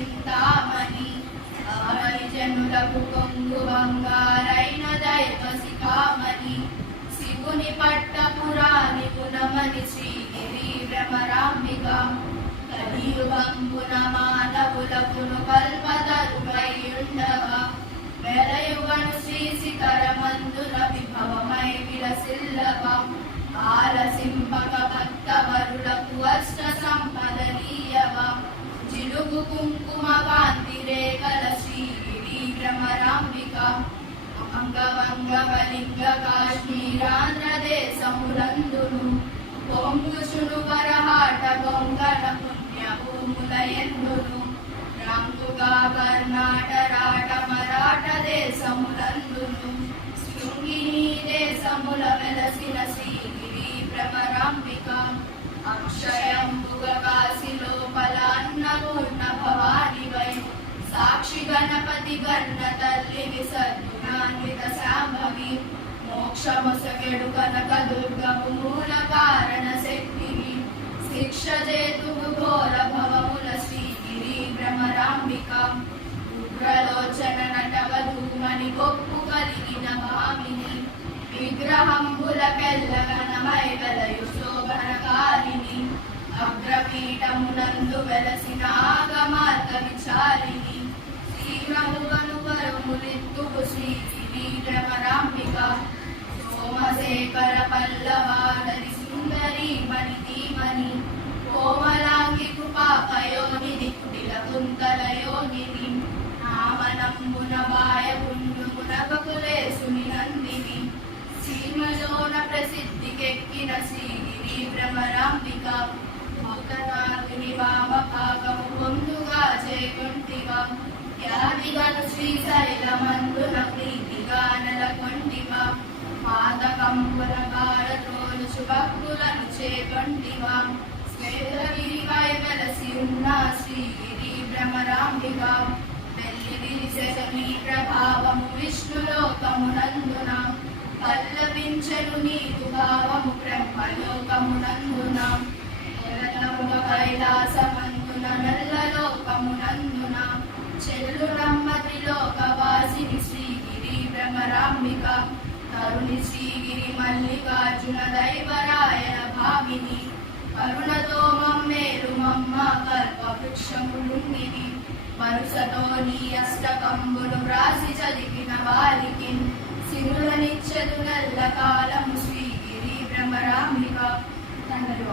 చింతామణి అవనిజనులకు కొంగు బంగారైన దైవ శిఖామణి శివుని పట్టపురాణి గుణమని శ్రీగిరి భ్రమరాంబిక కలియుగంబున మానవులకును కల్పతరువైయుండగా వెలయుగను శ్రీ శిఖరమందున విభవమై విలసిల్లగా ఆలసింపక భక్తవరులకు అష్ట సంపదనీయవా జిలుగు కుంకుమ కాంతి రేఖల శ్రీగిరి భ్రమరాంబిక అంగవంగవలింగ కాశ్మీరాంధ్రదేశములందును పొంగుచును వరహాట గొంగల పుణ్యభూముల ఎందును రంగుగా కర్ణాటరాట మరాఠ దేశములందును శృంగిని దేశముల వెలసిన శ్రీగిరి భ్రమరాంబిక అక్షయంబుగ కాశీ లోపల అన్నపూర్ణ భవానివై సాక్షి గణపతి గన్న తల్లి విసర్జునాన్విత శాంభవి మోక్షముసగెడు కనక దుర్గము మూల కారణ శక్తివి శిక్ష చేతువు ఘోర భవముల శ్రీగిరి భ్రమరాంబిక ఉగ్రలోచన నటవధూమని గొప్పు కలిగిన భామిని విగ్రహంబుల కెల్లగనమై వెలయు శోభనకారిణి అగ్రపీఠమునందు వెలసిన ఆగమార్గ విచారిణి శీఘ్రముగను వరములిత్తుకు శ్రీగిరి భ్రమరాంబిక సోమశేఖర పల్లవాదరి సుందరి మణిధీమణి కోమలాంగి కృపాపయోనిధి కుటిల కుంతలయోనిధి నామనంబున వాయపుణ్యమునకులేసుని నందిని సీమలోన ప్రసిద్ధికెక్కిన శ్రీగిరి భ్రమరాంబిక భక్తనాథుని వామభాగము పొందుగా చేకొంటివా యాదిగను శ్రీశైలమందున ప్రీతిగా నెలకొంటివా పాతకంబుల భారతోలుచు భక్తులను చేకొంటివా శ్వేతగిరిపై వెలసి ఉన్న శ్రీగిరి భ్రమరాంబిక వెల్లి విరిసెని ప్రభావము విష్ణులోకమునందున పల్లవించెను నీకు భావము బ్రహ్మలోకమునందున నిరతముగ కైలాసమందున నల్లలోకమునందున చెల్లురమ్మ త్రిలోకవాసిని శ్రీగిరి భ్రమరాంబిక తరుణి శ్రీగిరి మల్లికార్జున దైవరాయణ భావిని కరుణతో మమ్మేలు మమ్మ కల్పవృక్షములుండిని వరుసతో నీ అష్టకంబులు వ్రాసి చదివిన వారికి సిరులనిచ్చెదు నల్ల కాలము శ్రీగిరి భ్రమరాంబిక. తండ్రి